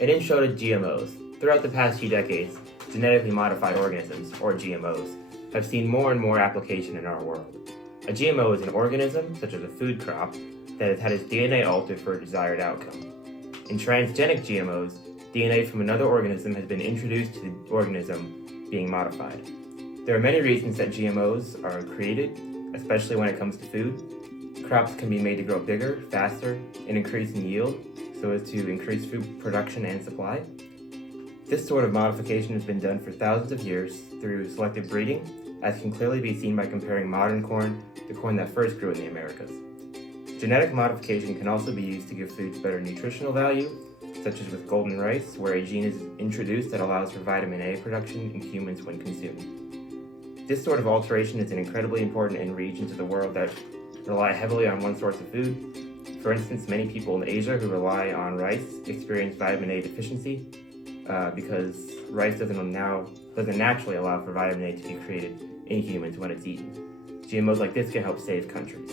It intro to GMOs. Throughout the past few decades, genetically modified organisms, or GMOs, have seen more and more application in our world. A GMO is an organism, such as a food crop, that has had its DNA altered for a desired outcome. In transgenic GMOs, DNA from another organism has been introduced to the organism being modified. There are many reasons that GMOs are created, especially when it comes to food. Crops can be made to grow bigger, faster, and increase in yield, so as to increase food production and supply. This sort of modification has been done for thousands of years through selective breeding, as can clearly be seen by comparing modern corn to corn that first grew in the Americas. Genetic modification can also be used to give foods better nutritional value, such as with golden rice, where a gene is introduced that allows for vitamin A production in humans when consumed. This sort of alteration is incredibly important in regions of the world that rely heavily on one source of food. For instance, many people in Asia who rely on rice experience vitamin A deficiency because rice doesn't naturally allow for vitamin A to be created in humans when it's eaten. GMOs like this can help save countries.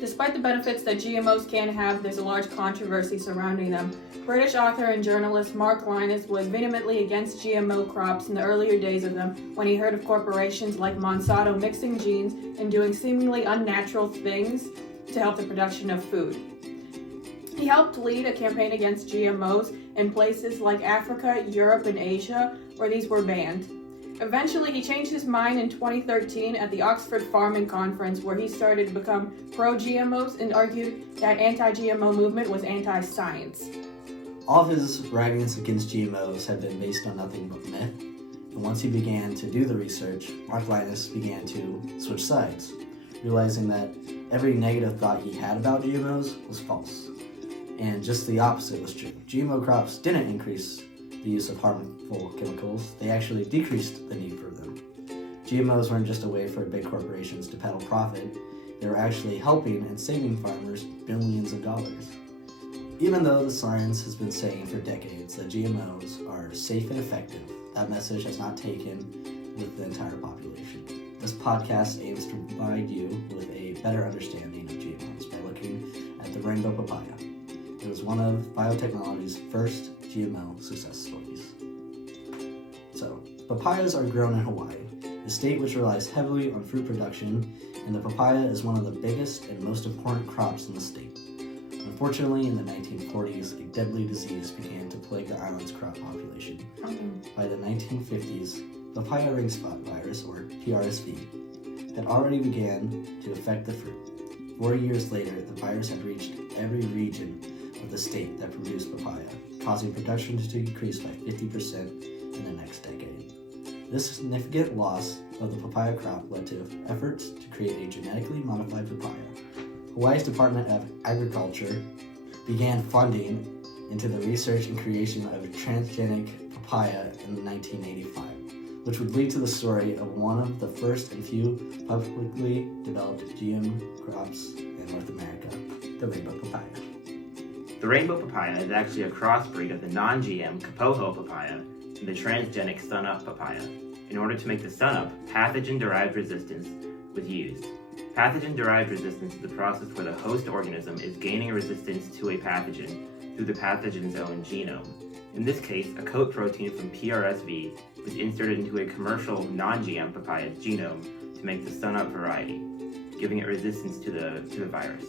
Despite the benefits that GMOs can have, there's a large controversy surrounding them. British author and journalist Mark Linus was vehemently against GMO crops in the earlier days of them when he heard of corporations like Monsanto mixing genes and doing seemingly unnatural things to help the production of food. He helped lead a campaign against GMOs in places like Africa, Europe, and Asia, where these were banned. Eventually, he changed his mind in 2013 at the Oxford Farming Conference, where he started to become pro-GMOs and argued that anti-GMO movement was anti-science. All of his writings against GMOs have been based on nothing but myth, and once he began to do the research, Mark Linus began to switch sides, realizing that every negative thought he had about GMOs was false, and just the opposite was true. GMO crops didn't increase the use of harmful chemicals, they actually decreased the need for them. GMOs weren't just a way for big corporations to peddle profit, they were actually helping and saving farmers billions of dollars. Even though the science has been saying for decades that GMOs are safe and effective, that message has not taken with the entire population. This podcast aims to provide you with a better understanding of GMOs by looking at the rainbow papaya. It was one of biotechnology's first GMO success stories. So, papayas are grown in Hawaii, a state which relies heavily on fruit production, and the papaya is one of the biggest and most important crops in the state. Unfortunately, in the 1940s, a deadly disease began to plague the island's crop population. By the 1950s, papaya ring spot virus, or PRSV, had already began to affect the fruit. 4 years later, the virus had reached every region of the state that produced papaya, causing production to decrease by 50% in the next decade. This significant loss of the papaya crop led to efforts to create a genetically modified papaya. Hawaii's Department of Agriculture began funding into the research and creation of a transgenic papaya in 1985, which would lead to the story of one of the first and few publicly developed GM crops in North America, the rainbow papaya. The rainbow papaya is actually a crossbreed of the non-GM Kapoho papaya and the transgenic sun-up papaya. In order to make the sun-up, pathogen-derived resistance was used. Pathogen-derived resistance is the process where the host organism is gaining resistance to a pathogen through the pathogen's own genome. In this case, a coat protein from PRSV was inserted into a commercial non-GM papaya's genome to make the sun-up variety, giving it resistance to the virus.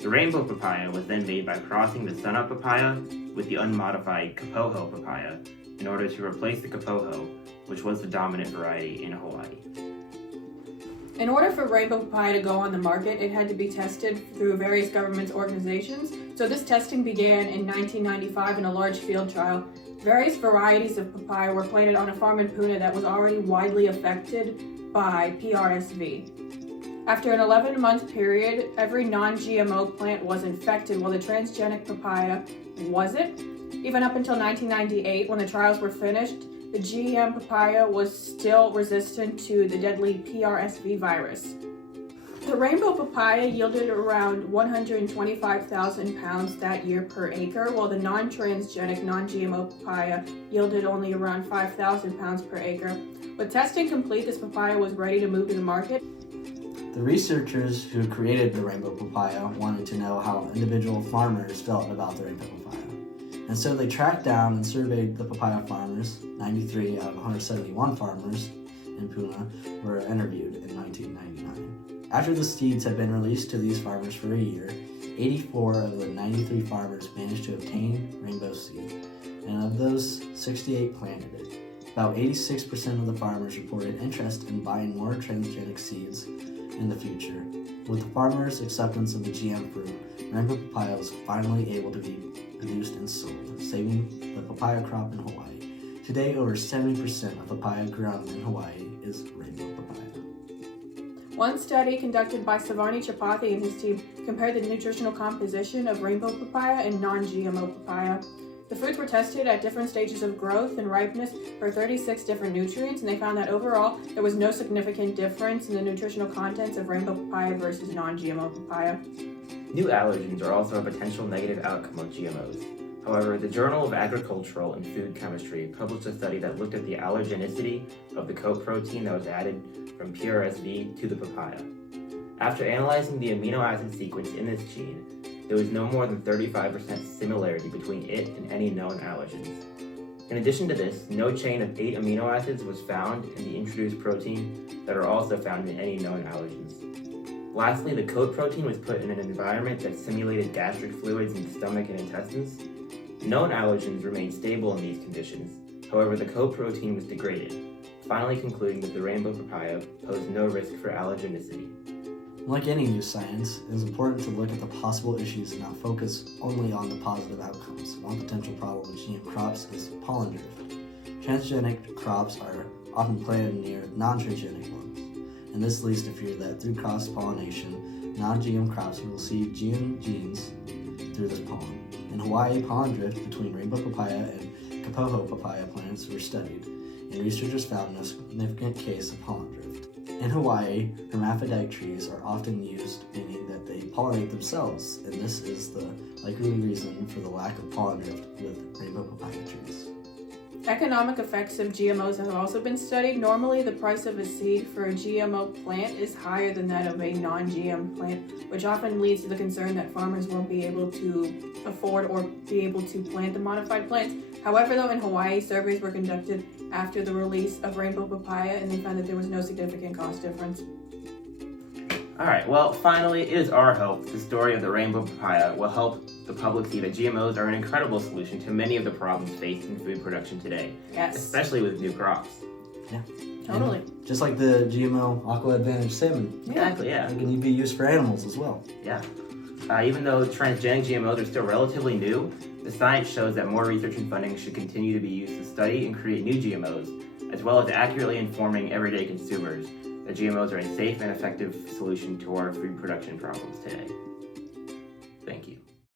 The rainbow papaya was then made by crossing the sun-up papaya with the unmodified Kapoho papaya in order to replace the Kapoho, which was the dominant variety in Hawaii. In order for rainbow papaya to go on the market, it had to be tested through various government organizations. So this testing began in 1995 in a large field trial. Various varieties of papaya were planted on a farm in Puna that was already widely affected by PRSV. After an 11-month period, every non-GMO plant was infected, while the transgenic papaya wasn't. Even up until 1998, when the trials were finished, the GM papaya was still resistant to the deadly PRSV virus. The rainbow papaya yielded around 125,000 pounds that year per acre, while the non-transgenic, non-GMO papaya yielded only around 5,000 pounds per acre. With testing complete, this papaya was ready to move to the market. The researchers who created the rainbow papaya wanted to know how individual farmers felt about the rainbow papaya. And so they tracked down and surveyed the papaya farmers. 93 out of 171 farmers in Pune were interviewed in 1999. After the seeds had been released to these farmers for a year, 84 of the 93 farmers managed to obtain rainbow seed, and of those, 68 planted it. About 86% of the farmers reported interest in buying more transgenic seeds in the future. With the farmers' acceptance of the GM fruit, rainbow papaya was finally able to be produced and sold, saving the papaya crop in Hawaii. Today, over 70% of papaya grown in Hawaii is rainbow papaya. One study conducted by Savani Chapathi and his team compared the nutritional composition of rainbow papaya and non-GMO papaya. The fruits were tested at different stages of growth and ripeness for 36 different nutrients, and they found that overall there was no significant difference in the nutritional contents of rainbow papaya versus non-GMO papaya. New allergens are also a potential negative outcome of GMOs. However, the Journal of Agricultural and Food Chemistry published a study that looked at the allergenicity of the coat protein that was added from PRSV to the papaya. After analyzing the amino acid sequence in this gene, there was no more than 35% similarity between it and any known allergens. In addition to this, no chain of 8 amino acids was found in the introduced protein that are also found in any known allergens. Lastly, the coat protein was put in an environment that simulated gastric fluids in the stomach and intestines. Known allergens remained stable in these conditions. However, the coat protein was degraded, finally concluding that the rainbow papaya posed no risk for allergenicity. Like any new science, it is important to look at the possible issues and not focus only on the positive outcomes. One potential problem with GM crops is pollen drift. Transgenic crops are often planted near non-transgenic ones, and this leads to fear that through cross-pollination, non-GM crops will receive GM genes through this pollen. In Hawaii, pollen drift between rainbow papaya and kapoho papaya plants were studied, and researchers found no significant case of pollen drift. In Hawaii, hermaphrodite trees are often used, meaning that they pollinate themselves, and this is the likely reason for the lack of pollen drift with rainbow papaya trees. Economic effects of GMOs have also been studied. Normally, the price of a seed for a GMO plant is higher than that of a non-GM plant, which often leads to the concern that farmers won't be able to afford or be able to plant the modified plants. However, though, in Hawaii, surveys were conducted after the release of rainbow papaya, and they found that there was no significant cost difference. Alright, well, finally, it is our hope the story of the rainbow papaya will help the public see that GMOs are an incredible solution to many of the problems faced in food production today. Yes. Especially with new crops. Yeah. Totally. And just like the GMO Aqua Advantage salmon. Exactly, yeah. It can be used for animals as well. Yeah. Even though transgenic GMOs are still relatively new, the science shows that more research and funding should continue to be used to study and create new GMOs, as well as accurately informing everyday consumers that GMOs are a safe and effective solution to our food production problems today. Thank you.